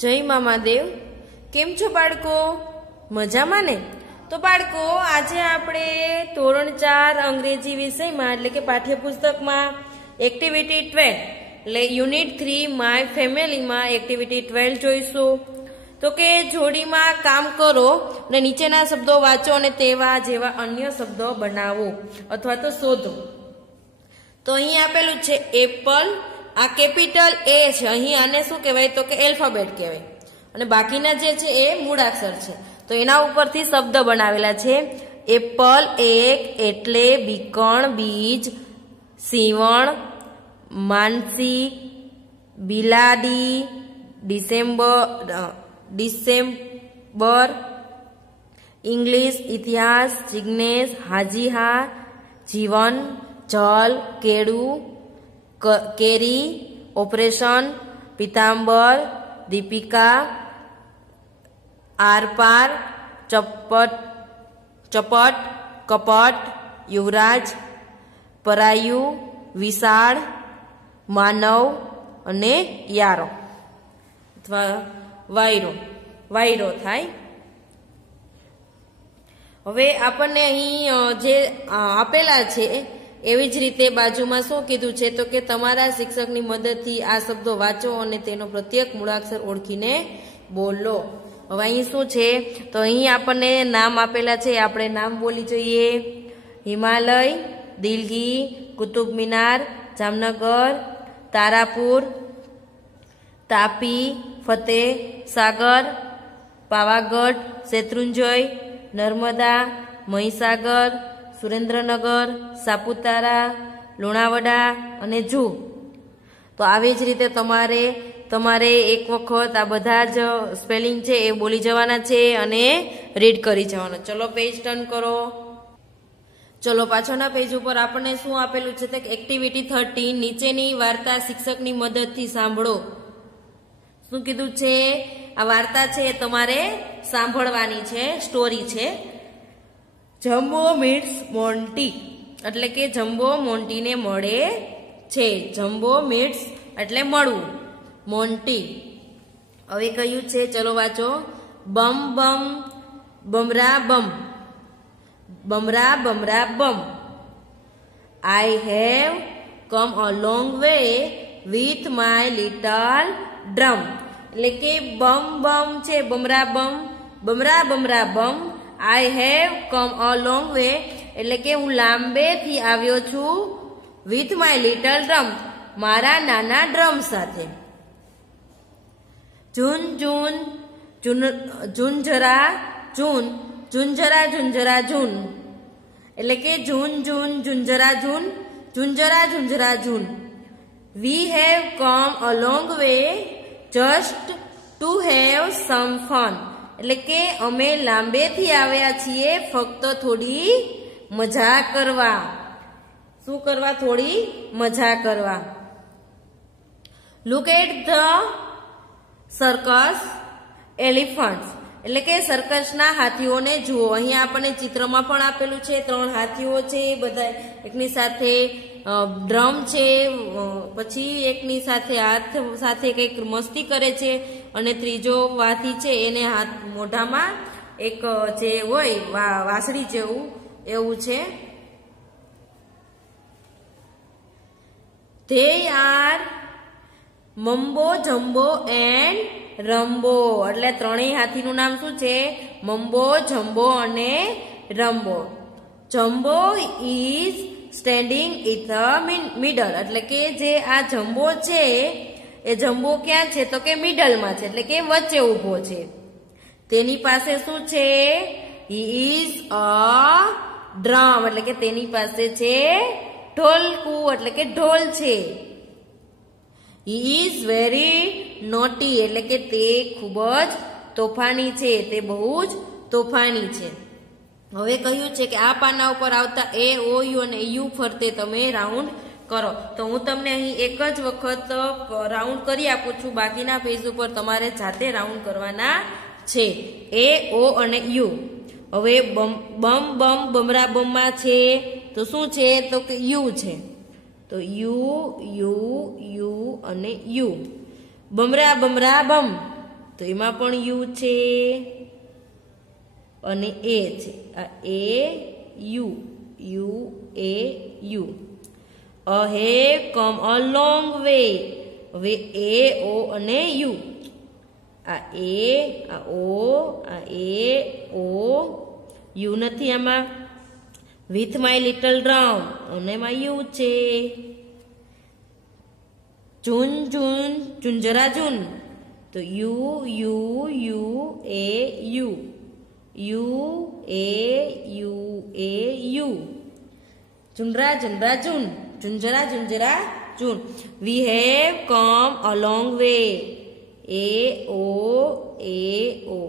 જય મામાદેવ। કેમ છો બાળકો? મજામાં ને? તો બાળકો આજે આપણે ધોરણ 4 અંગ્રેજી વિષયમાં એટલે કે પાઠ્યપુસ્તકમાં એક્ટિવિટી 12 એટલે યુનિટ 3 માય ફેમિલીમાં એક્ટિવિટી 12 જોઈશું। તો કે જોડીમાં કામ કરો અને નીચેના શબ્દો વાંચો અને તેવા જેવા અન્ય શબ્દો બનાવો અથવા તો શોધો। તો અહીં આપેલું છે એપલ, આ કેપિટલ એ છે, અહીં આને શું કહેવાય તો કે એલ્ફાબેટ કહેવાય અને બાકીના જે છે એ મૂળાક્ષર છે। તો એના ઉપરથી શબ્દ બનાવેલા છે। એપલ એક એટલે બીકણ બીજ, સીવણ, માનસી, બિલાડી, ડિસેમ્બર, ઇંગ્લિશ, ઇતિહાસ, જિજ્ઞેસ, હાજીહા, જીવન, જલ, કેળું, કેરી, ઓપરેશન, પીતાંબર, દીપિકા, આરપાર, ચપટ, કપટ, યુવરાજ, પરાયું, વિશાળ, માનવ અને યારો અથવા વાયરો થાય। હવે આપણને અહીં જે આપેલા છે એવી જ રીતે બાજુમાં શું કીધું છે તો કે તમારા શિક્ષકની મદદથી આ શબ્દો વાંચો અને તેનો પ્રત્યેક મૂળાક્ષર ઓળખીને બોલો। હવે અહીં શું છે તો અહીં આપણને નામ આપેલા છે, આપણે નામ બોલી જોઈએ। હિમાલય, દિલ્હી, કુતુબ મિનાર, જામનગર, તારાપુર, તાપી, ફતેહ સાગર, પાવાગઢ, શેત્રુંજય, નર્મદા, મહીસાગર, સુરેન્દ્રનગર, સાપુતારા, લુણાવાડા અને જૂ। તો આવી જ રીતે તમારે એક વખત આ બધા જ સ્પેલિંગ છે એ બોલી જવાના છે અને રીડ કરી જવાના। ચલો પેજ ટર્ન કરો। ચલો પાછળના પેજ ઉપર આપણને શું આપેલું છે તો એક્ટિવિટી 13 નીચેની વાર્તા શિક્ષકની મદદથી સાંભળો। શું કીધું છે? આ વાર્તા છે તમારે સાંભળવાની છે, સ્ટોરી છે। જમ્બો મીટ્સ મોન્ટી એટલે કે જમ્બો મોન્ટીને મળે છે। જમ્બો મીટ્સ એટલે મળવું, મોન્ટી। હવે કયું છે ચલો વાંચો। બમ બમ બમરા બમ, બમરા બમરા બમ, I have come a long way with my little drum એટલે કે બમ બમ છે બમરા બમ, બમરા બમરા બમ, I have come a long way એટલે કે હું લાંબેથી આવ્યો છું વિથ માય લિટલ ડ્રમ મારા નાના ડ્રમ સાથે। જૂન જૂન ઝુંઝરા જૂન, ઝુંઝરા ઝુંઝરા જૂન એટલે કે જૂન જૂન ઝુંઝરા જૂન, ઝુંઝરા ઝુંઝરા જૂન। We have come a long way just to have some fun એટલે કે અમે લાંબેથી આવ્યા છીએ ફક્ત થોડી મજા કરવા। શું કરવા? થોડી મજા કરવા। Look at the circus elephants એટલે કે સર્કસના હાથીઓને જુઓ। અહીંયા આપણને ચિત્રમાં પણ આપેલું છે 3 હાથીઓ છે, બધા એકની સાથે ડ્રમ છે, પછી એકની સાથે હાથ સાથે કંઈક મસ્તી કરે છે અને ત્રીજો હાથી છે એને હાથ મોઢામાં એક જે હોય વાંસળી જેવું એવું છે। They are Mumbo, Jumbo and Rumbo એટલે ત્રણેય હાથીનું નામ શું છે? મમ્બો, જમ્બો અને Rumbo. Jumbo is standing in the middle એટલે કે જે આ જમ્બો છે એ જમ્બો ક્યાં છે તો કે મિડલમાં છે એટલે કે વચ્ચે ઊભો છે। તેની પાસે શું છે? હી ઇઝ અ ડ્રમ એટલે કે તેની પાસે છે ઢોલકું એટલે કે ઢોલ છે। હી ઇઝ વેરી નોટી એટલે કે તે ખૂબ જ તોફાની છે, તે બહુ જ તોફાની છે। હવે કહ્યું છે કે આ પાના ઉપર આવતા એ, ઓ, યુ અને યુ ફરતે તમે રાઉન્ડ કરો। તો હું તમને અહીં એક જ વખત રાઉન્ડ કરી આપું છું, બાકીના પેજ ઉપર તમારે જાતે રાઉન્ડ કરવાના છે। એ, ઓ અને યુ। હવે બમ બમ બમરા બમમાં છે તો શું છે તો કે યુ છે, તો યુ યુ યુ અને યુ। બમરા બમરા બમ તો એમાં પણ યુ છે અને એ છે. આ એ યુ, યુ એ યુ. A have come a long way. હવે એ ઓ અને યુ. આ એ, આ ઓ, આ એ ઓ, યુ નથી આમાં. વિથ માય લિટલ ડ્રમ અને એમાં યુ છે. જૂન જૂન જુંજરા જૂન, તો યુ યુ યુ એ યુ, યુ એ યુ એ યુ. જુંજરા જુંજરા જૂન, જુંજરા જુંજરા જૂન. We have come a long way. એ ઓ એ ઓ.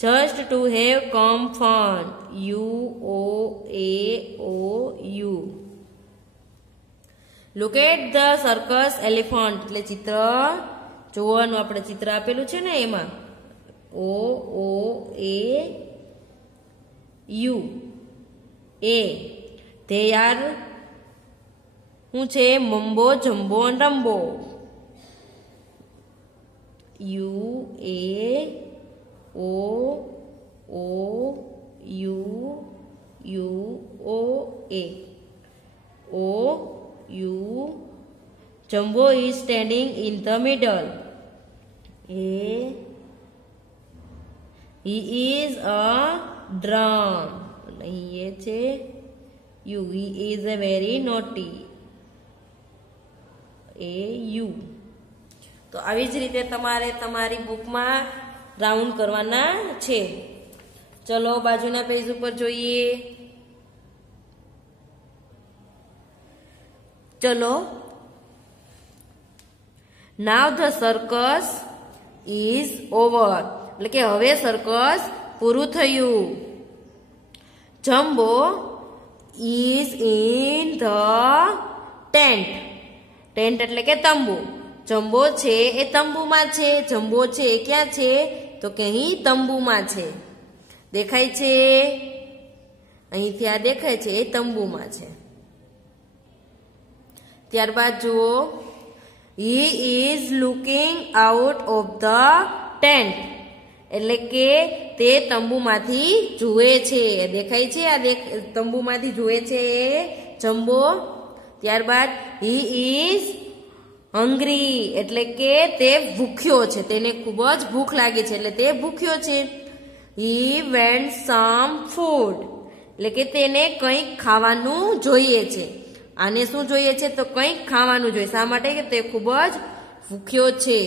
Just to have come fun. યુ ઓ એ ઓ યુ. Look at the circus elephant, એટલે ચિત્ર જોવાનું આપણે ચિત્ર આપેલું છે ને એમાં ઓ ઓ એ યુ એ. તે યાર શું છે? Mumbo Jumbo Rumbo. યુ એ ઓ ઓ યુ યુ ઓ એ ઓ યુ. Jumbo is standing in the middle. He is a drum. અહીં એ છે you. He is a very naughty. A you. તો આવી જ રીતે તમારે તમારી બુકમાં રાઉન્ડ કરવાના છે. ચલો બાજુના પેજ ઉપર જોઈએ. ચલો. નાવ ધ સર્કસ ઇઝ ઓવર, એટલે કે હવે સર્કસ પૂરું થયું. Jumbo is in the tent. Tent એટલે કે તંબુ. જમ્બો છે એ તંબુમાં છે. જમ્બો છે એ ક્યાં છે? તો કે અહીં તંબુમાં છે. દેખાય છે? અહીંથી આ દેખાય છે એ તંબુમાં છે. ત્યારબાદ જુઓ, he is looking out of the tent, એટલે કે તે તંબુમાંથી જુએ છે. દેખાય છે? આ તંબુમાંથી જુએ છે એ જમ્બો. ત્યારબાદ he is hungry, એટલે કે તે ભૂખ્યો છે. તેને ખૂબ જ ભૂખ લાગે છે એટલે તે ભૂખ્યો છે. he wants some food, એટલે કે તેને કંઈક ખાવાનું જોઈએ છે. આને શું જોઈએ છે? તો કંઈક ખાવાનું જોઈએ. શા માટે? કે તે ખૂબ જ ભૂખ્યો છે.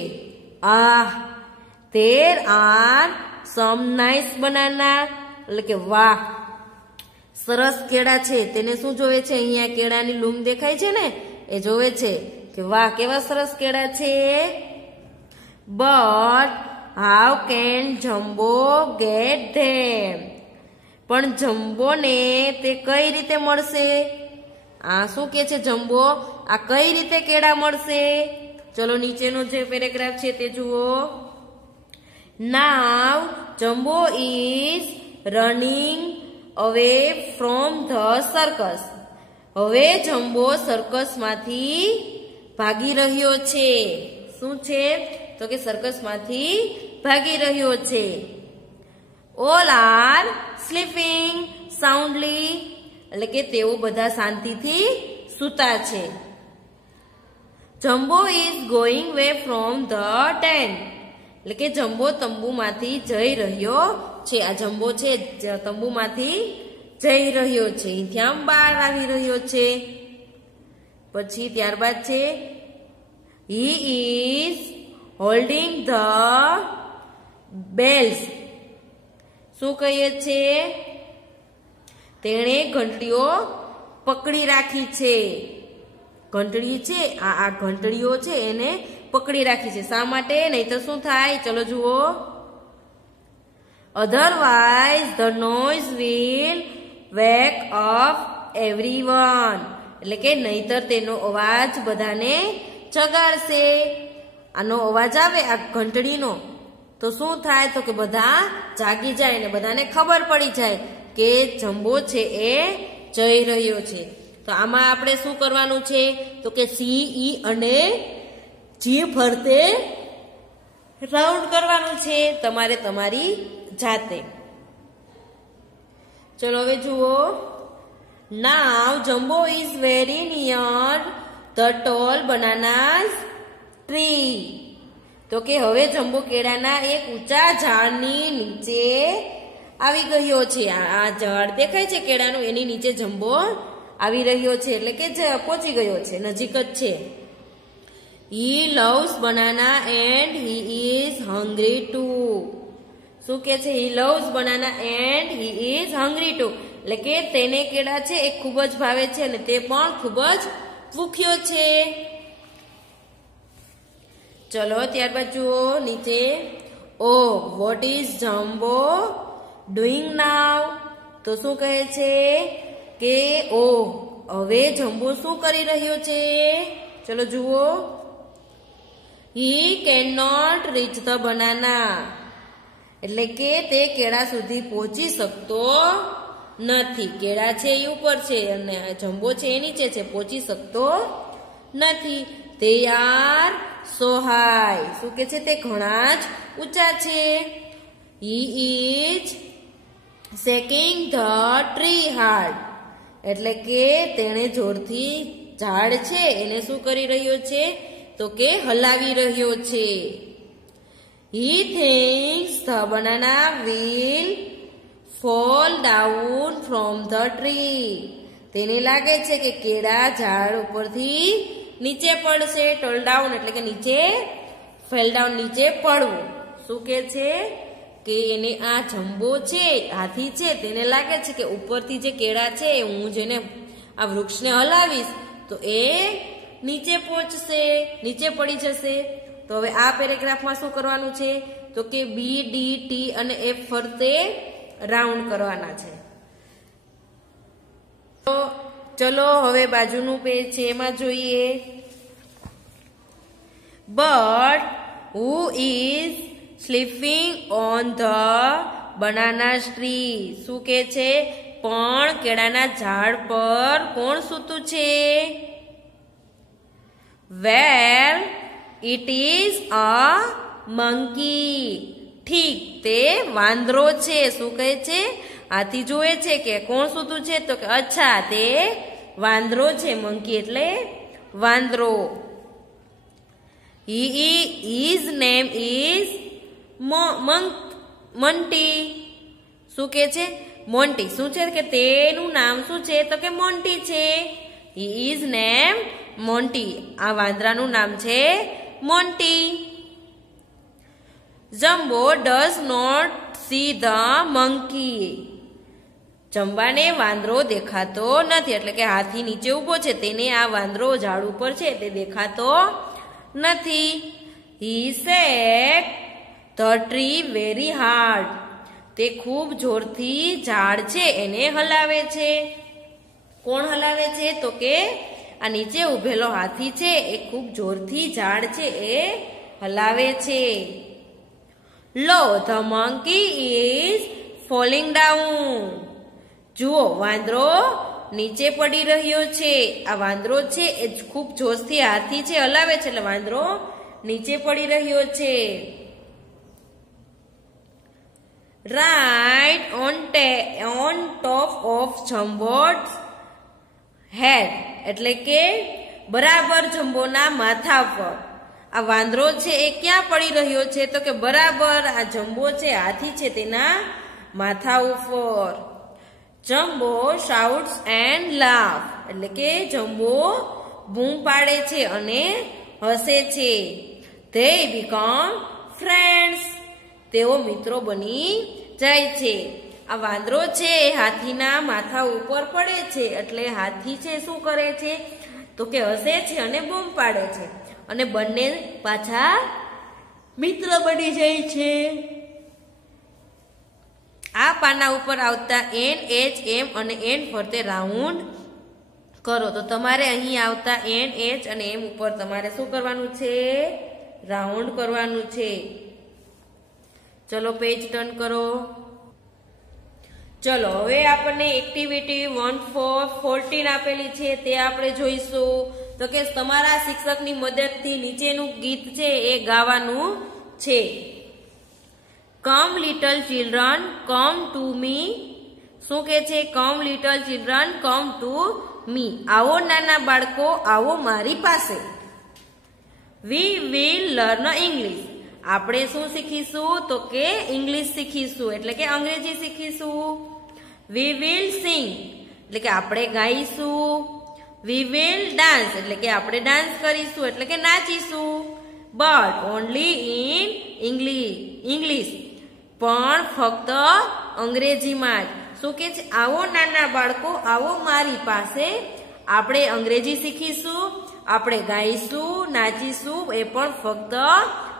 there are some nice banana, એટલે કે વાહ સરસ કેળા છે. તેને શું જોવે છે? અહીંયા કેળાની લૂમ દેખાય છે ને એ જોવે છે કે વાહ કેવા સરસ કેળા છે. but how can Jumbo get them, પણ જમ્બોને તે કઈ રીતે મળશે? આ શું કે છે જમ્બો? આ કઈ રીતે કેળા મળશે? ચલો નીચેનો જે પેરેગ્રાફ છે તે જુઓ. Now Jumbo is running away from the circus. હવે જમ્બો સર્કસમાંથી ભાગી રહ્યો છે. શું છે? તો કે સર્કસમાંથી ભાગી રહ્યો છે. ઓલ આર સ્લીપિંગ સાઉન્ડલી, એટલે કે તેઓ બધા શાંતિથી સૂતા છે. Jumbo is going way from the tent, એટલે કે જમ્બો તંબુમાંથી જઈ રહ્યો છે. આ જમ્બો છે તંબુમાંથી જઈ રહ્યો છે. અહીંથી આમ બહાર આવી રહ્યો છે. પછી ત્યારબાદ છે he is holding the bells. શું કહીએ છે? તેણે ઘંટડીઓ પકડી રાખી છે. ઘંટડી છે આ ઘંટડીઓ છે એને પકડી રાખી છે. શા માટે? નહીં તો શું થાય? ચલો જુઓ. otherwise the noise will wake up everyone, એટલે કે નહીતર તેનો અવાજ બધાને જગાડશે. આનો અવાજ આવે આ ઘંટડીનો તો શું થાય? તો કે બધા જાગી જાય ને બધાને ખબર પડી જાય કે જમ્બો છે એ જઈ રહ્યો છે. તો આમાં આપણે શું કરવાનું છે? તો કે સી ઈ અને જી ફરતે રાઉન્ડ કરવાનું છે તમારે તમારી જાતે. ચલો હવે જુઓ. Now Jumbo is very near the tall bananas tree. તો કે હવે જમ્બો કેળાના એક ઊંચા ઝાડની નીચે આવી ગયો છે. આ ઝાડ દેખાય છે કેળાનું, એની નીચે જમ્બો આવી રહ્યો છે, એટલે કે પહોંચી ગયો છે, નજીક જ છે. He loves banana and he is hungry too. શું કે છે? He loves banana and he is hungry too. એટલે કે તેને કેળા છે એ ખૂબ જ ભાવે છે અને તે પણ ખૂબ જ ભૂખ્યો છે. ચલો ત્યારબાદ જુઓ નીચે. Oh, what is Jumbo doing now? તો શું કહે છે કે હવે જમ્બો શું કરી રહ્યો છે? ચલો જુઓ. He cannot reach the banana. એટલે કે તે કેળા સુધી પહોંચી શકતો નથી. કેળા છે એ ઉપર છે અને જમ્બો છે એ નીચે છે, પહોંચી શકતો નથી. They are so high. શું કે છે? તે ઘણા જ ઊંચા છે. He is shaking the tree hard. એટલે કે તેણે જોરથી ઝાડ છે એને શું કરી રહ્યો છે? તો કે હલાવી રહ્યો છે. He thinks the banana will fall down from the tree. તેને લાગે છે કે કેળા ઝાડ ઉપરથી નીચે પડશે. ટોલ ડાઉન એટલે કે નીચે, ફેલ ડાઉન નીચે પડવું. શું કે છે કે એને આ જમ્બો છે, હાથી છે, તેને લાગે છે કે ઉપરથી જે કેળા છે હું જેને આ વૃક્ષને હલાવીશ તો એ નીચે પહોંચશે, નીચે પડી જશે. તો હવે આ પેરેગ્રાફમાં શું કરવાનું છે? તો કે બી, ડી, ટી અને એફ ફરતે રાઉન્ડ કરવાના છે. તો ચલો હવે બાજુનું પેજ છે એમાં જોઈએ. But who is sleeping on the banana tree. શું કે છે? પણ કેળાના ઝાડ પર કોણ સૂતું છે? Well, it is a monkey. ઠીક, તે વાંદરો છે. શું કહે છે? હાથી જોવે છે કે કોણ સૂતું છે? તો કે અચ્છા તે વાંદરો છે. મંકી એટલે વાંદરો. His name is Monty. શું કે છે? મોન્ટી. શું છે કે તેનું નામ શું છે? તો કે મોન્ટી છે. His name Monty. આ વાંદરાનું નામ છે Monty. Jumbo does not see the monkey. જંબાને વાંદરો દેખાતો નથી, એટલે કે હાથી નીચે ઉભો છે તેને આ વાંદરો ઝાડ ઉપર છે તે દેખાતો નથી. He said the tree very hard. તે ખૂબ જોરથી ઝાડ છે એને હલાવે છે. કોણ હલાવે છે? તો કે આ નીચે ઉભેલો હાથી છે એ ખૂબ જોરથી ઝાડ છે એ હલાવે છે. Lo, the monkey is falling down. જુઓ વાંદરો નીચે પડી રહ્યો છે. આ વાંદરો છે એ ખૂબ જોશથી હાથી છે હલાવે છે એટલે વાંદરો નીચે પડી રહ્યો છે. Right on top of Jumbo's head. એટલે કે બરાબર જમ્બોના માથા પર. આ વાંદરો છે એ ક્યાં પડી રહ્યો છે? તો કે બરાબર આ જમ્બો છે હાથી છે તેના માથા ઉપર. Jumbo શાઉટ્સ and laugh. એટલે કે જમ્બો બૂમ પાડે છે અને હસે છે. They become friends. તેઓ મિત્રો બની જાય છે. આ વાંદરો છે હાથીના માથા ઉપર પડે છે એટલે હાથી છે શું કરે છે? તો કે હસે છે અને બૂમ પાડે છે અને બંને પાછા મિત્ર બની જાય છે. આ પાના ઉપર આવતા એન, એચ, એમ અને એન ફરતે રાઉન્ડ કરો. તો તમારે અહીં આવતા એન, એચ અને એમ ઉપર તમારે શું કરવાનું છે? રાઉન્ડ કરવાનું છે. ચલો પેજ ટર્ન કરો. ચલો હવે આપણને એક્ટિવિટી 1-14 આપેલી છે તે આપણે જોઈશું. તો કે તમારા શિક્ષકની મદદથી નીચેનું ગીત છે એ ગાવાનું છે. Come little children come to me. શું કે છે? Come little children come to me. આવો નાના બાળકો, આવો મારી પાસે. We will learn English. આપણે શું શીખીશું? તો કે ઇંગ્લિશ શીખીશું, એટલે કે અંગ્રેજી શીખીશું. વી વિલ સિંગ, એટલે કે આપણે ગાઈશું. વી વિલ ડાન્સ, એટલે કે આપણે ડાન્સ કરીશું, એટલે કે નાચીશું. બટ ઓનલી ઇન ઇંગ્લિશ, પણ ફક્ત અંગ્રેજીમાં જ. શું કે છે? આવો નાના બાળકો, આવો મારી પાસે. આપણે અંગ્રેજી શીખીશું, આપણે ગાઈશું, નાચીશું, એ પણ ફક્ત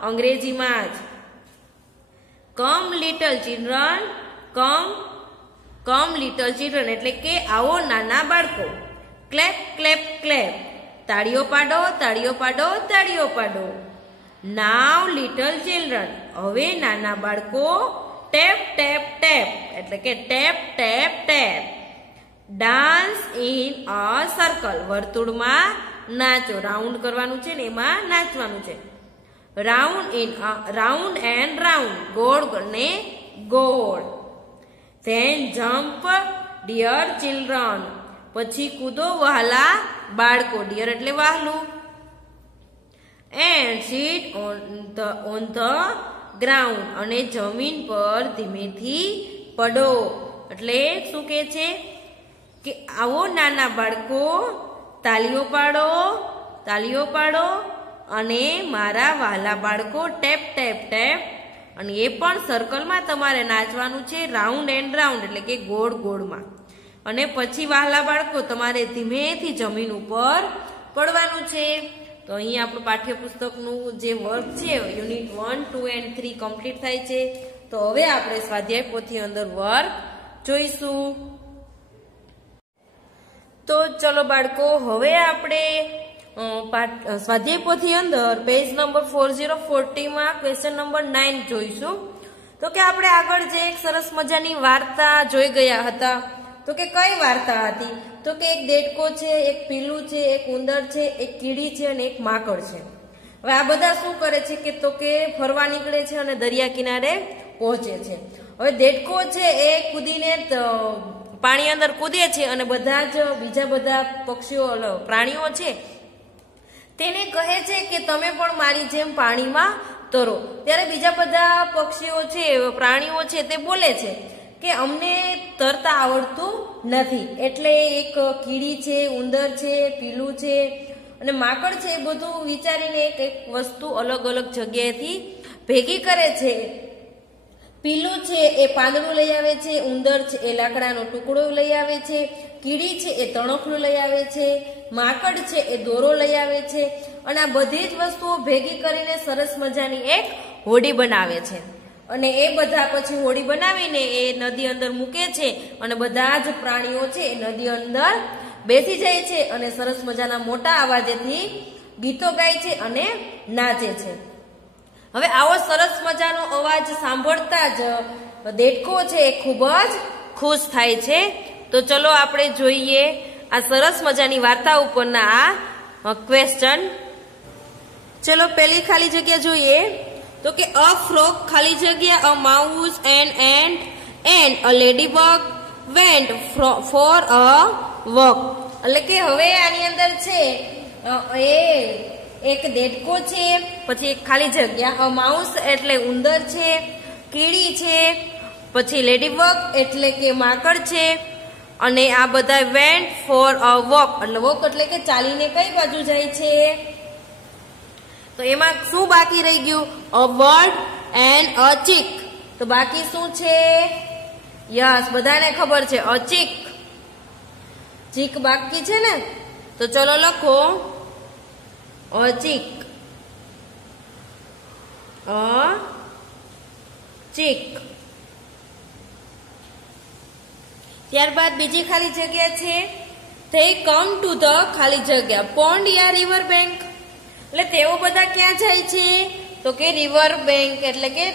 અંગ્રેજીમાં જ. કમ લિટલ ચિલ્ડ્રન કમ લિટલ ચિલ્ડ્રન, એટલે કે આવો નાના બાળકો. ક્લેપ ક્લેપ ક્લેપ, તાળીઓ પાડો, તાળીઓ પાડો, તાળીઓ પાડો. નાવ લિટલ ચિલ્ડ્રન, હવે નાના બાળકો. ટેપ ટેપ ટેપ, એટલે કે tap tap tap. Dance in a circle, વર્તુળમાં નાચો. રાઉન્ડ કરવાનું છે ને એમાં નાચવાનું છે. રાઉન્ડ એન્ડ રાઉન્ડ, ગોળ ને ગોળ. ધેન જમ્પ ડિયર ચિલ્ડ્રન, પછી કૂદો વહાલા બાળકો. ડિયર એટલે વહાલું. And sit on the ground, અને જમીન પર ધીમેથી પડો. એટલે શું કે છે? કે આવો નાના બાળકો, તાલીઓ પાડો, તાલીઓ પાડો. અને મારા વહાલા બાળકો, ટેપ ટેપ ટેપ. અને એ પણ સર્કલમાં તમારે નાચવાનું છે. રાઉન્ડ એન્ડ રાઉન્ડ, એટલે કે ગોળ ગોળમાં. અને પછી વહાલા બાળકો, તમારે ધીમેથી જમીન ઉપર પડવાનું છે. તો અહીં આપણું પાઠ્યપુસ્તકનું જે વર્ક છે, યુનિટ 1, 2 and 3 કમ્પ્લીટ થાય છે. તો હવે આપણે સ્વાધ્યાય પોથી અંદર વર્ક જોઈશું. તો ચલો બાળકો, હવે આપણે સ્વાધ્યાય પોથી અંદર પેજ નંબર 4040 માં ક્વેશ્ચન નંબર 9 જોઈશું. તો કે આપણે આગળ જે એક સરસ મજાની વાર્તા જોઈ ગયા હતા, તો કે કઈ વાર્તા હતી? તો કે એક દેડકો છે, એક પીલું છે, એક ઉંદર છે, એક કીડી છે અને એક માકડ છે. હવે આ બધા શું કરે છે? કે તો કે ફરવા નીકળે છે અને દરિયા કિનારે પહોંચે છે. હવે દેડકો છે એ કૂદીને પાણી અંદર કૂદે છે અને બધા જ બીજા બધા પક્ષીઓ, પ્રાણીઓ છે, તેને કહે છે કે તમે પણ મારી જેમ પાણીમાં તરો. ત્યારે બીજા બધા પક્ષીઓ છે, પ્રાણીઓ છે, તે બોલે છે કે અમને તરતા આવડતું નથી. એટલે એક કીડી છે, ઉંદર છે, પીલું છે અને માકડ છે, એ બધું વિચારીને એક વસ્તુ અલગ અલગ જગ્યાએથી ભેગી કરે છે. પીલું છે એ પાંદડું લઈ આવે છે, ઉંદર છે એ લાકડાનો ટુકડો લઈ આવે છે, કીડી છે એ તણખલું લઈ આવે છે, માકડ છે એ દોરો લઈ આવે છે. અને આ બધી જ વસ્તુઓ ભેગી કરીને સરસ મજાની એક હોડી બનાવે છે. અને એ બધા પછી હોડી બનાવીને એ નદી અંદર મૂકે છે અને બધા જ પ્રાણીઓ છે એ નદી અંદર બેસી જાય છે અને સરસ મજાના મોટા અવાજેથી ગીતો ગાય છે અને નાચે છે. હવે આવો સરસ મજાનો અવાજ સાંભળતા જ દેડકો છે એ ખૂબ જ ખુશ થાય છે. તો ચલો આપણે જોઈએ આ સરસ મજાની વાર્તા ઉપરના આ ક્વેશ્ચન. ચલો પહેલી ખાલી જગ્યા જોઈએ. તો કે અ ફ્રોગ ખાલી જગ્યા a mouse and a ladybug went for a walk. એટલે કે હવે આની અંદર છે એ એક દેડકો છે, પછી એક ખાલી જગ્યા અ માઉસ એટલે ઉંદર છે, કીડી છે, પછી લેડીબગ એટલે કે માકડ છે અને આ બધા વેન્ટ ફોર અ વોક એટલે વોક એટલે કે ચાલીને કઈ બાજુ જાય છે. તો એમાં શું બાકી રહી ગયું? A bird and a chick. તો બાકી શું છે? યસ, બધાને ખબર છે, અ ચીક. ચીક બાકી છે ને? તો ચલો લખો અ ચીક. અ ચીક. ત્યારબાદ બીજી ખાલી જગ્યા છે they come to the ખાલી જગ્યા પોન્ડ યા રિવર બેંક. એટલે તેઓ બધા ક્યાં જાય છે? તો કે રિવર બેંક એટલે કે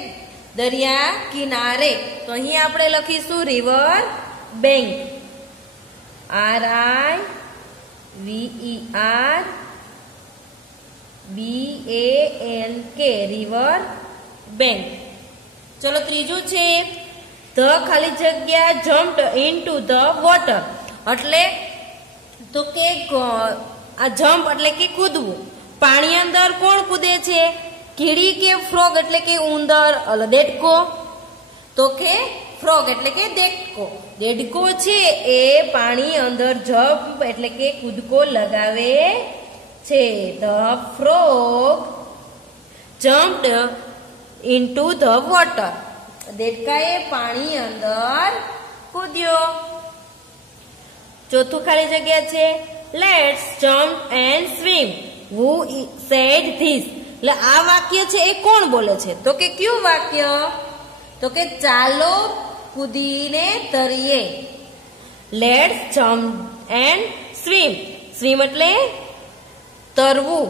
દરિયા કિનારે. તો અહીં આપણે લખીશું river bank. RIVER BANK river bank. ચલો ત્રીજું છે ધ ખાલી જગ્યા જમ્પ્ડ ઇનટુ ધ વોટર. એટલે તો કે આ જમ્પ એટલે કે કૂદવું. પાણી અંદર કોણ કૂદે છે? કીડી કે ફ્રોગ એટલે કે ઉંદર, દેડકો? તો કે ફ્રોગ એટલે કે દેડકો. દેડકો છે એ પાણી અંદર જમ્પ એટલે કે કૂદકો લગાવે છે. The frog jumped into the water. દેડકાએ પાણી અંદર કૂદ્યો. ચોથું ખાલી જગ્યા છે let's jump and swim. Who said this. એટલે આ વાક્ય છે એ કોણ બોલે છે? તો કે કયું વાક્ય? તો કે ચાલો કૂદીને તરીએ. Let's jump and swim. Swim એટલે તરવું.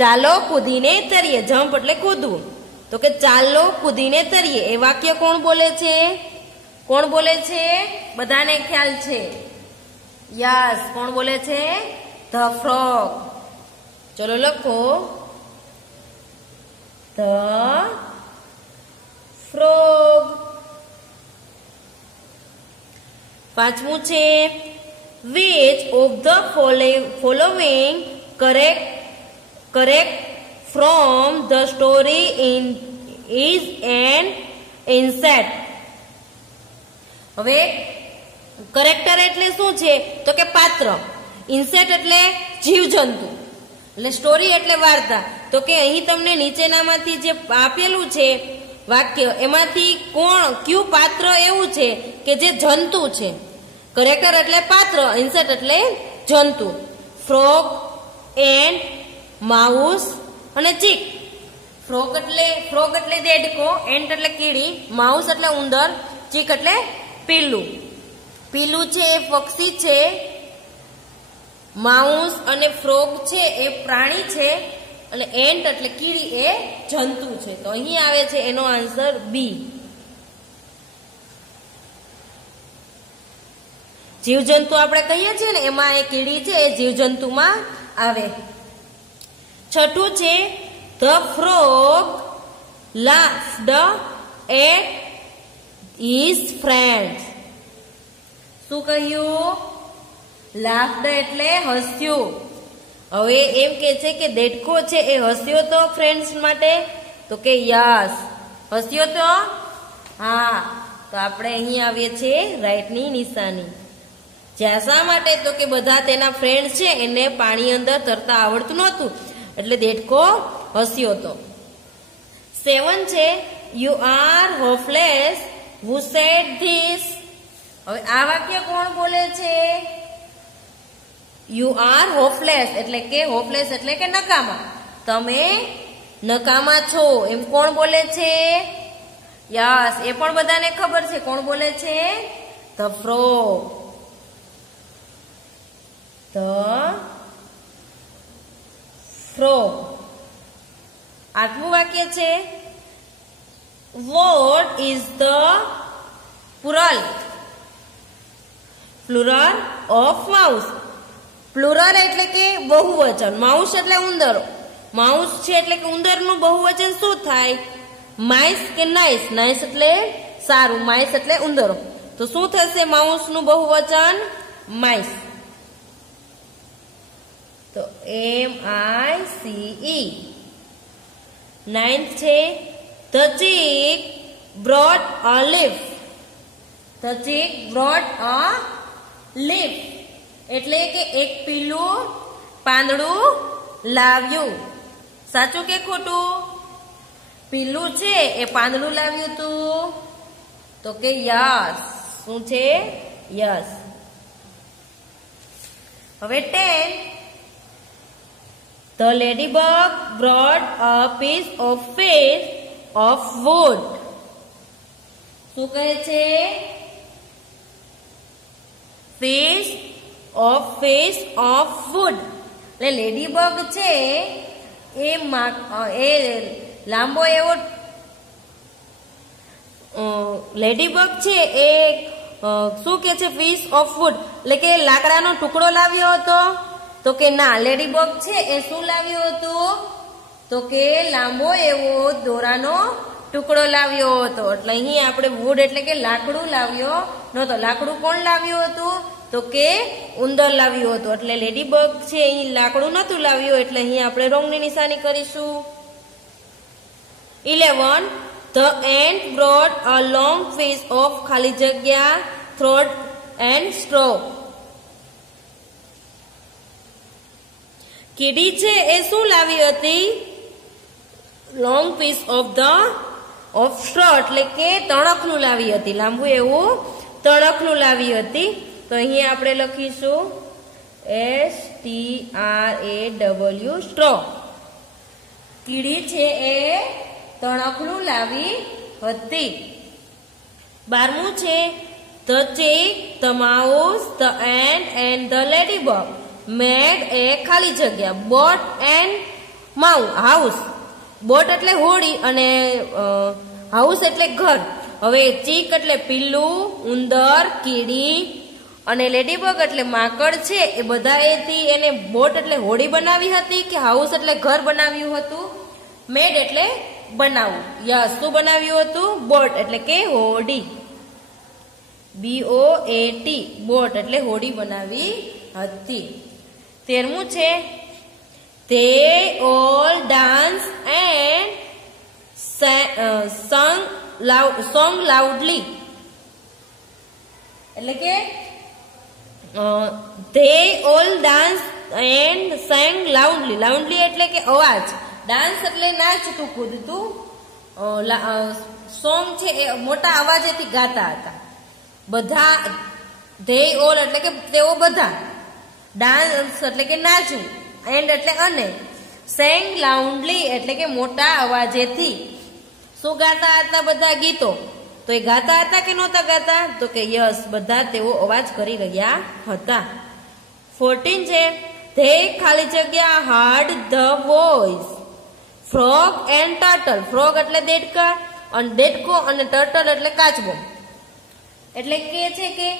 ચાલો કૂદીને તરીએ. જમ્પ એટલે કૂદવું. તો કે ચાલો કૂદીને તરીએ. એ વાક્ય કોણ બોલે છે? કોણ બોલે છે? બધાને ખ્યાલ છે? યસ, કોણ બોલે છે? The frog. ચલો લખો ધ ફ્રોગ. પાંચમું છે which of the following correct from the story is an insect. હવે કરેક્ટર એટલે શું છે? તો કે પાત્ર. ઇન્સેક્ટ એટલે જીવજંતુ. એટલે સ્ટોરી એટલે વાર્તા. તો કે અહીં તમને નીચેનામાંથી જે આપેલું છે વાક્ય એમાંથી કયું પાત્ર એવું છે કે જે જંતુ છે? કરેક્ટર એટલે પાત્ર, ઇન્સેક્ટ એટલે જંતુ. ફ્રોગ, એન્ડ, માઉસ અને ચીક. ફ્રોગ એટલે દેડકો, એન્ટ એટલે કીડી, માઉસ એટલે ઉંદર, ચીક એટલે પીલું. પીલું છે એ પક્ષી છે, માઉસ અને ફ્રોગ છે એ પ્રાણી છે, અને એન્ટ એટલે કીડી એ જંતુ છે. તો અહીં આવે છે એનો આન્સર બી. જીવજંતુ આપણે કહીએ છીએ ને એમાં એ કીડી છે એ જીવજંતુમાં આવે. છઠ્ઠું છે the frog laughed at his friends. શું કહ્યું? લાફ્ડ એટલે હસ્યું. હવે એમ કે છે કે દેડકો છે એ હસ્યો તો ફ્રેન્ડ્સ માટે? તો કે યસ, હસ્યો તો. હા, તો આપણે અહીં આવીએ છીએ રાઈટની નિશાની. જ્યાં શા માટે? તો કે બધા તેના ફ્રેન્ડ છે એને પાણી અંદર તરતા આવડતું નહોતું એટલે દેડકો હસ્યો હતો. 7 છે you are hopeless who said this. હવે આ વાક્ય કોણ બોલે છે? યુ આર હોપલેસ એટલે કે નકામા. તમે નકામા છો એમ કોણ બોલે છે? યસ, એ પણ બધાને ખબર છે. કોણ બોલે છે? The frog. The frog. આઠમું વાક્ય છે what is the plural of mouse. Plural એટલે કે બહુવચન. માઉસ એટલે ઉંદર. માઉસ છે એટલે કે ઉંદરનું બહુવચન શું થાય? માઇસ કે નાઇસ? નાઇસ એટલે સારું, માઇસ એટલે ઉંદરો. તો શું થશે માઉસનું બહુવચન? માઇસ. તો MICE. 9th છે the chick brought a leaf. The chick brought a leaf એટલે કે એક પીલું પાંદડું લાવ્યું. સાચું કે ખોટું? પીલું છે એ પાંદડું લાવ્યું તું. તો કે યસ. શું છે? યસ. હવે 10 The ladybug brought a piece of wood. શું કહે છે? piece of wood. એટલે લેડીબગ છે એ લાંબો એવો લેડીબગ છે એ શું કે છે? પીસ ઓફ વુડ એટલે કે લાકડાનો ટુકડો લાવ્યો હતો. તો કે ના, લેડીબગ છે એ શું લાવ્યું હતું? તો કે લાંબો એવો દોરાનો ટુકડો લાવ્યો હતો. એટલે અહીં આપણે વુડ એટલે કે લાકડું લાવ્યો નહોતો. લાકડું કોણ લાવ્યું હતું? તો કે ઉંદર લાવ્યું હતું. એટલે લેડીબગ છે અહીં લાકડું નહોતું લાવ્યું, એટલે અહીં આપણે રોંગની નિશાની કરીશું. 11. The ant brought a long piece of ખાલી જગ્યા thread and straw. કીડી છે એ શું લાવી હતી? લોંગ પીસ ઓફ straw એટલે કે તણખનું લાવી હતી. લાંબુ એવું તણખનું લાવી હતી. તો અહીં આપણે લખીશું STRAW straw. કીડી છે એ તણખનું લાવી હતી. 12મું છે The chick, the mouse, the ant and the ladybug made a ખાલી જગ્યા boat and house. બોટ એટલે હોડી અને હાઉસ એટલે ઘર. હવે ચીક એટલે પીલું, ઉંદર, કીડી અને લેડીબગ એટલે માકડ છે એ બધા એથી એને બોટ એટલે હોડી બનાવી હતી કે હાઉસ એટલે ઘર બનાવ્યું હતું? મેડ એટલે બનાવવું. યસ, શું બનાવ્યું હતું? બોટ એટલે કે હોડી. BOAT બોટ એટલે હોડી બનાવી હતી. 13મું છે They all dance and sung loudly. એટલે કે they all dance and sang loudly. Loudly એટલે કે અવાજ. ડાન્સ એટલે નાચતું કૂદતું. સોંગ છે એ મોટા અવાજેથી ગાતા હતા. બધા they all એટલે કે તેઓ બધા. ડાન્સ એટલે કે નાચવું. એન્ડ એટલે અને. સેંગ લાઉન્ડલી એટલે કે મોટા અવાજેથી. શું ગાતા હતા? બધા ગીતો. તો એ ગાતા હતા કે નહોતા ગાતા? તો કે યસ, બધા તેઓ અવાજ કરી રહ્યા હતા. 14 છે They ખાલી જગ્યા heard the voice. Frog and turtle. Frog એટલે દેડકા અને દેડકો અને turtle એટલે કાચબો. એટલે કે છે કે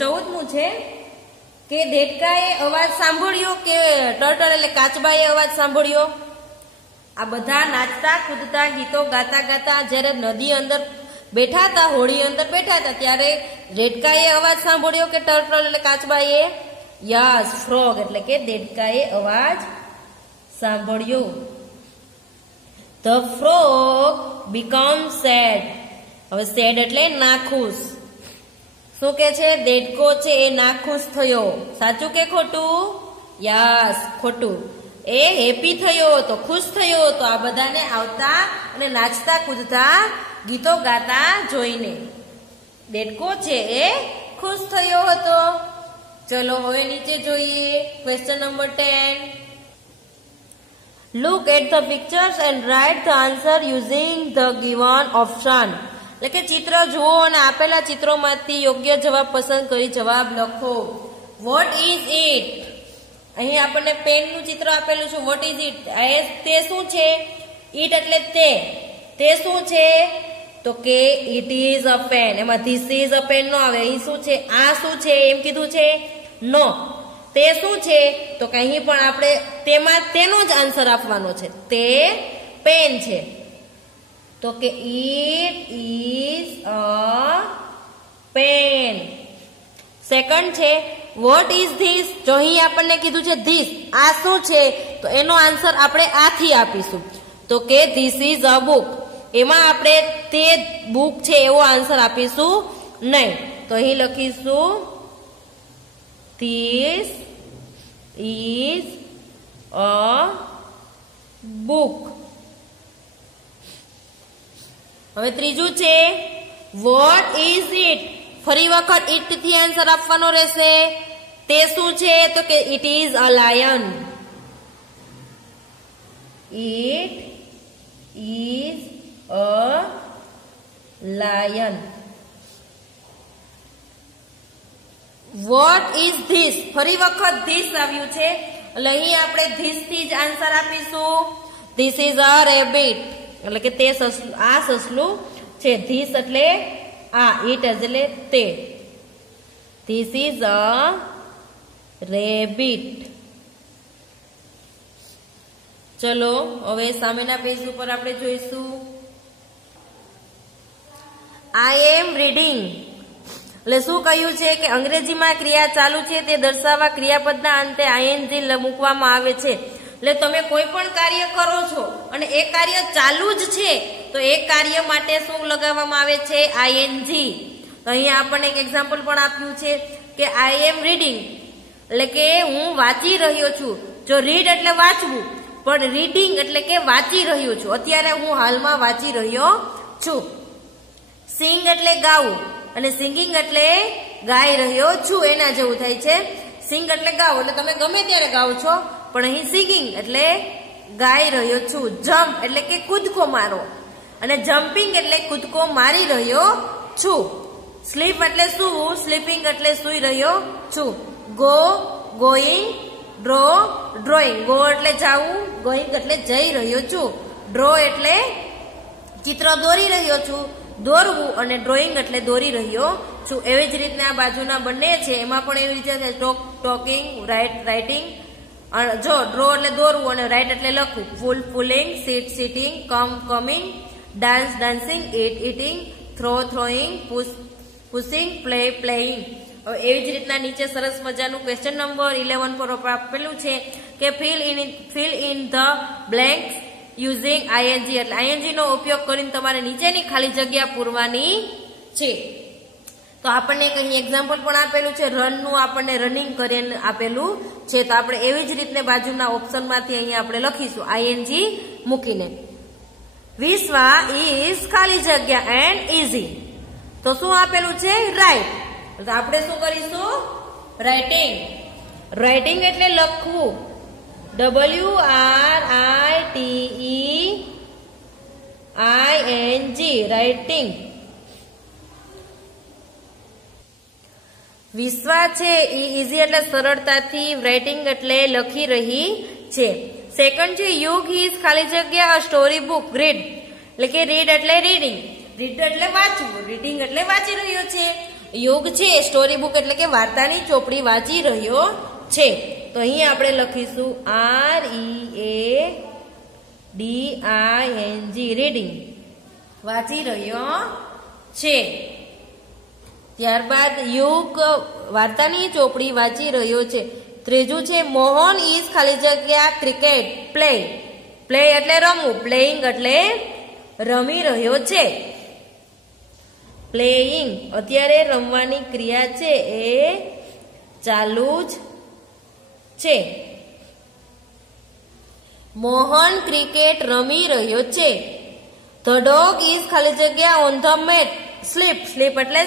14મું છે કે દેડકાએ અવાજ સાંભળ્યો કે ટર્ટલ એટલે કાચબાએ અવાજ સાંભળ્યો? આ બધા નાચતા કૂદતા ગીતો ગાતા ગાતા જ્યારે નદી અંદર બેઠા હતા, હોળી અંદર બેઠા હતા, ત્યારે દેડકાએ અવાજ સાંભળ્યો કે ટર્ટલ એટલે કાચબાએ? યસ, ફ્રોગ એટલે કે દેડકાએ અવાજ સાંભળ્યો. The frog became sad. હવે સેડ એટલે નાખુશ. શું કે છે? દેડકો છે એ નાખુશ થયો. સાચું કે ખોટું? યસ, ખોટું. એ હેપી થયો તો, ખુશ થયો તો, આ બધાને આવતા અને નાચતા કૂદતા ગીતો ગાતા જોઈને દેડકો છે એ ખુશ થયો હતો. ચલો હવે નીચે જોઈએ. Question number 10. Look at the pictures and write the answer using the given option. એટલે કે ચિત્ર જુઓ અને આપેલા ચિત્રોમાંથી યોગ્ય જવાબ પસંદ કરી જવાબ લખો. What is it? અહીં આપણને પેનનું ચિત્ર આપેલું છે. What is it? તે શું છે? ઇટ એટલે તે શું છે? તો કે ઇટ ઇઝ અ પેન. એમાં ધીસ ઇઝ અ પેન નો આવે. અહીં શું છે? આ શું છે એમ કીધું છે? નો. તે શું છે? તો કે અહીં પણ આપણે તેમાં તેનો જ આન્સર આપવાનો છે. તે પેન છે. તો કે it is a pen. Second છે what is this? જો અહીં આપણને કીધું છે this, આ શું છે? તો એનો આન્સર આપણે આથી આપીશું. તો કે this is a book. એમાં આપણે તે બુક છે એવો આન્સર આપીશું નહીં. તો અહીં લખીશું this is a book. હવે ત્રીજું છે વોટ ઇઝ ઇટ? ફરી વખત ઇટ થી આન્સર આપવાનો રહેશે. તે શું છે? તો કે it is a lion. It is a lion. What is this? ફરી વખત ધીસ આવ્યું છે એટલે અહીં આપણે ધીસ થી જ આન્સર આપીશું. This is a rabbit. એટલે કે તે આ સસલું છે. ધીસ એટલે આ, ઇટ એટલે તે. This is a rabbit. ચલો હવે સામેના પેજ ઉપર આપણે જોઈશું આઈ એમ રીડિંગ. એટલે શું કહ્યું છે કે અંગ્રેજીમાં ક્રિયા ચાલુ છે તે દર્શાવવા ક્રિયાપદના અંતે આઈએનજી મૂકવામાં આવે છે. એટલે તમે કોઈ પણ કાર્ય કરો છો અને એ કાર્ય ચાલુ જ છે તો એ કાર્ય માટે શું લગાવવામાં આવે છે? આઈએનજી. તો અહીંયા આપણને એક એક્ઝામ્પલ પણ આપ્યું છે કે આઈ એમ રીડિંગ એટલે કે હું વાંચી રહ્યો છું. જો રીડ એટલે વાંચવું, પણ રીડિંગ એટલે કે વાંચી રહ્યો છું. અત્યારે હું હાલમાં વાંચી રહ્યો છું. સિંગ એટલે ગાવું અને સિંગિંગ એટલે ગાઈ રહ્યો છું એના જેવું થાય છે. સિંગ એટલે ગાવ એટલે તમે ગમે ત્યારે ગાઓ છો, પણ અહીં સિંગિંગ એટલે ગાઈ રહ્યો છું. જમ્પ એટલે કે કૂદકો મારો અને જમ્પિંગ એટલે કૂદકો મારી રહ્યો છું. સ્લીપ એટલે સૂવું, સ્લીપિંગ એટલે સૂઈ રહ્યો છું. Go going, draw drawing. Go એટલે જાવું, ગોઈંગ એટલે જઈ રહ્યો છું. ડ્રો એટલે ચિત્ર દોરી રહ્યો છું, દોરવું, અને ડ્રોઈંગ એટલે દોરી રહ્યો છું. એવી જ રીતના આ બાજુના બંને છે એમાં પણ એવી રીતે ટોકિંગ, રાઇટિંગ. જો ડ્રો એટલે દોરવું અને રાઇટ એટલે લખવું. Fool fooling, sit sitting, coming, dance dancing, eating, throwing, pushing, playing. હવે એવી જ રીતના નીચે સરસ મજાનું ક્વેશ્ચન નંબર 11 પર આપેલું છે કે fill in the blanks using ING. એટલે આઈએનજી નો ઉપયોગ કરીને તમારે નીચેની ખાલી જગ્યા પૂરવાની છે. તો આપણને એક અહીં એક્ઝામ્પલ પણ આપેલું છે, રન નું આપણને રનિંગ કરીને આપેલું છે. તો આપણે એવી જ રીતે બાજુના ઓપ્શનમાંથી અહીંયા આપણે લખીશું આઈએનજી મૂકીને. વિશ્વા ઇઝ ખાલી જગ્યા એન્ડ ઇઝી. તો શું આપેલું છે? રાઇટ. તો આપણે શું કરીશું? રાઇટિંગ. રાઇટિંગ એટલે લખવું. WRITEING writing. વિશ્વા છે એ ઇઝી એટલે સરળતાથી, રાઇટિંગ એટલે લખી રહી છે. સેકન્ડ છે યુગ ઇઝ ખાલી જગ્યા સ્ટોરી બુક રીડ. એટલે કે રીડ એટલે રીડિંગ, રીડ એટલે વાંચવું, રીડિંગ એટલે વાંચી રહ્યો છે. યુગ છે સ્ટોરી બુક એટલે કે વાર્તાની ચોપડી વાંચી રહ્યો છે. તો અહીં આપણે લખીશું READING રીડિંગ, વાંચી રહ્યો છે. ત્યારબાદ યુગ વાર્તાની ચોપડી વાંચી રહ્યો છે. ત્રીજું છે મોહન ઇઝ ખાલી જગ્યા ક્રિકેટ પ્લે. પ્લે એટલે રમવું, પ્લેઇંગ એટલે રમી રહ્યો છે. પ્લેઇંગ અત્યારે રમવાની ક્રિયા છે એ ચાલુ જ છે. મોહન ક્રિકેટ રમી રહ્યો છે. ધ ડોગ ઇઝ ખાલી જગ્યા on the mat sleep. Sleep એટલે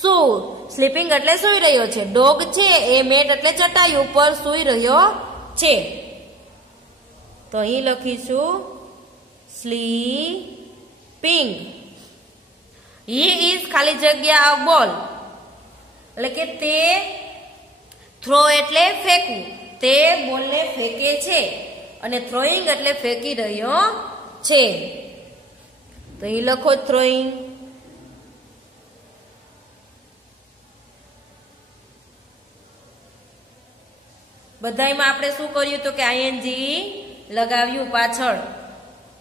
શું, સ્લીપિંગ એટલે સૂઈ રહ્યો છે. ડોગ છે એ મેટ એટલે ચટાઈ ઉપર સૂઈ રહ્યો છે. તો અહીં લખીશું સ્લીપિંગ. હી ઇઝ ખાલી જગ્યા બોલ. એટલે કે તે, થ્રો એટલે ફેંકવું, તે બોલને ફેંકે છે. અને થ્રોઈંગ એટલે ફેંકી રહ્યો છે. તો અહીં લખો થ્રોઈંગ. બધામાં આપણે શું કર્યું તો કે આઈએનજી લગાવ્યું પાછળ.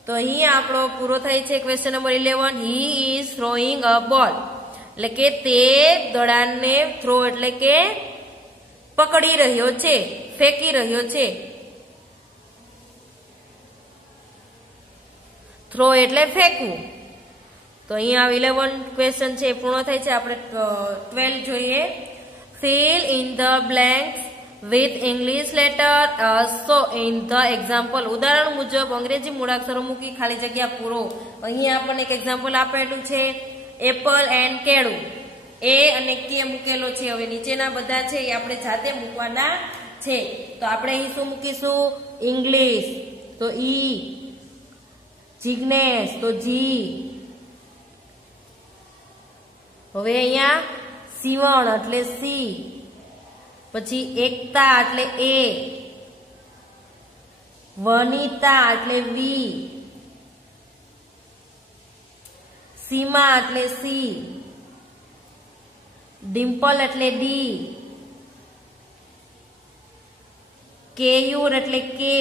તો અહીં આપણો પૂરો થાય છે question number 11. He is throwing a ball. એટલે કે તે દડાને થ્રો એટલે કે પકડી રહ્યો છે, ફેંકી રહ્યો છે. થ્રો એટલે ફેંકવું. તો અહીંયા 11 ક્વેશ્ચન છે પૂર્ણ થાય છે. આપણે 12 જોઈએ. Fill in the blanks with English letter so in the example. ઉદાહરણ મુજબ અંગ્રેજી મૂળાક્ષરો મૂકી ખાલી જગ્યા પૂરો. અહીંયા આપણને એક એક્ઝામ્પલ આપેલું છે એપલ એન્ડ કેળું. એ અને કે મૂકેલો છે. હવે નીચેના બધા છે એ આપણે જાતે મૂકવાના છે. તો આપણે અહીં શું મૂકીશું? ઇંગ્લિશ તો ઈ, જિગ્નેશ તો જી. હવે અહીંયા સીવણ એટલે સી, પછી એકતા એટલે એ, વનિતા એટલે વી, સીમા એટલે સી, ડિમ્પલ એટલે ડી, કેયુર એટલે કે,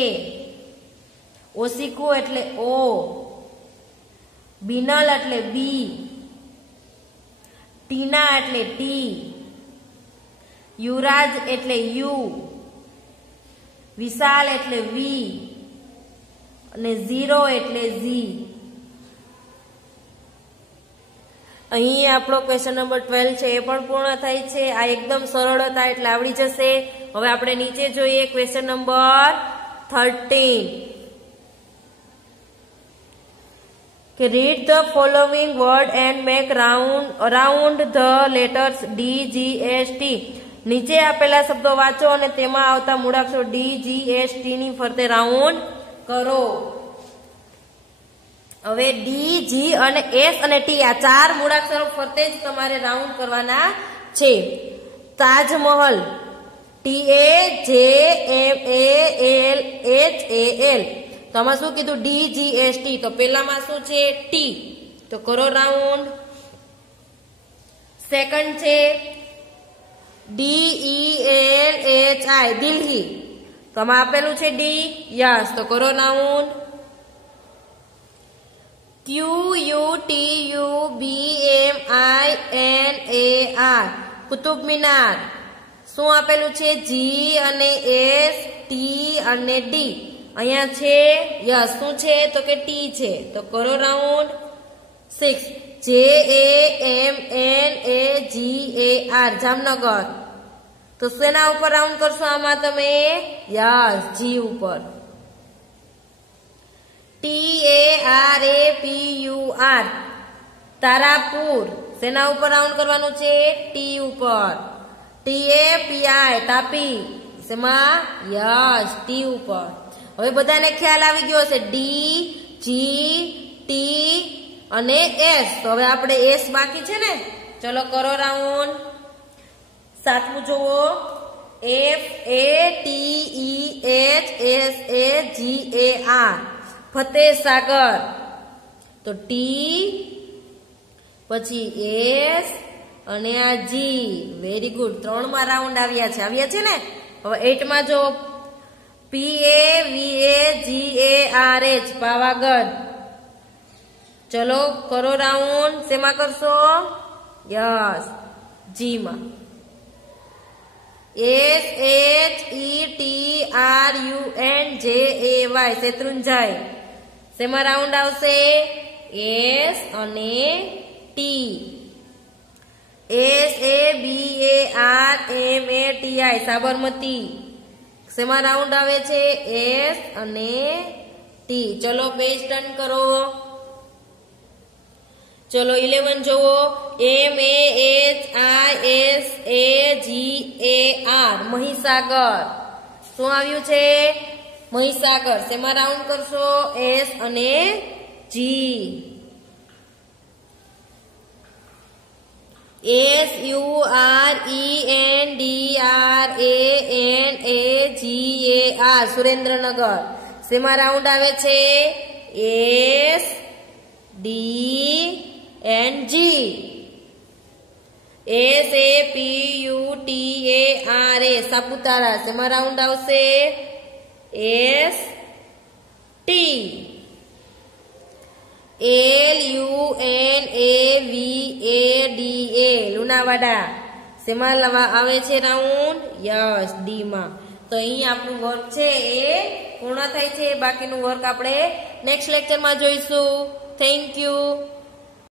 ઓશિકુ એટલે ઓ, બિનલ એટલે બી, ટીના એટલે ટી, યુવરાજ એટલે યુ, વિશાલ એટલે વી અને ઝીરો એટલે ઝી. અહીં આપણો ક્વેશ્ચન નંબર 12 છે એ પણ પૂર્ણ થાય છે. આ એકદમ સરળ હતા એટલે આવડી જશે. હવે આપણે નીચે જોઈએ ક્વેશ્ચન નંબર 13 કે read the following word and make around the letters D G S T. નીચે આપેલા શબ્દો વાંચો અને તેમાં આવતા મૂળાક્ષરો ડી જી એસ ટી ની ફરતે રાઉન્ડ કરો. હવે ડી જી અને એસ અને ટી આ 4 મૂળાક્ષરો ફરતે જ તમારે રાઉન્ડ કરવાના છે. તાજમહલ TAJMALHAL. તો આમાં શું કીધું DGST. તો પેલામાં શું છે ટી, તો કરો રાઉન્ડ. સેકન્ડ છે DELHI દિલ્હી. તો આમાં આપેલું છે ડી, યસ, તો કરો રાઉન્ડ. QUTUBMINAR કુતુબ મિનાર. શું આપેલું છે જી અને એસ, ટી અને ડી. અહીંયા છે યસ, શું છે તો કે ટી છે, તો કરો રાઉન્ડ. 6 JAMNAGAR જામનગર. તો શેના ઉપર રાઉન્ડ કરશો આમાં તમે? યસ, જી ઉપર. TARAPUR તારાપુર. શેના ઉપર રાઉન્ડ કરવાનું છે? ટી ઉપર. TAPI તાપી. શેમાં? યસ, ટી ઉપર. હવે બધાને ખ્યાલ આવી ગયો હશે ડી, જી, ટી અને એસ. તો હવે આપણે એસ બાકી છે ને, ચલો કરો રાઉન્ડ. સાતમું જુઓ FATEHSAGAR ફતેહ સાગર. તો ટી પછી એસ અને આ જી. Very good. 3 માં રાઉન્ડ આવ્યા છે ને. હવે 8 માં જો PAVAGARH પાવાગઢ. ચલો કરો રાઉન્ડ. શેમાં કરશો? યસ, જી માં. SHETRUNJAY શેત્રુંજય. શેમાં રાઉન્ડ આવશે? એસ અને ટી. SABARMATI સાબરમતી. શેમાં રાઉન્ડ આવે છે? એસ અને ટી. ચલો પેજ ટર્ન કરો. ચલો 11 જુઓ MAHISAGAR મહીસાગર. શું આવ્યું છે? મહીસાગર. શેમાં રાઉન્ડ કરશો? એસ અને જી. SURENDRANAGAR સુરેન્દ્રનગર. શેમાં રાઉન્ડ આવે છે? S, D and G. SAPUTARA Saputara. શેમાં રાઉન્ડ આવશે? S, T. LUNAVADA લુણાવાડા. શેમાં આવે છે રાઉન્ડ? યસ, ડી માં. તો અહીં આપણું વર્ક છે એ પૂર્ણ થાય છે. બાકીનું વર્ક આપણે નેક્સ્ટ લેક્ચરમાં જોઈશું. Thank you.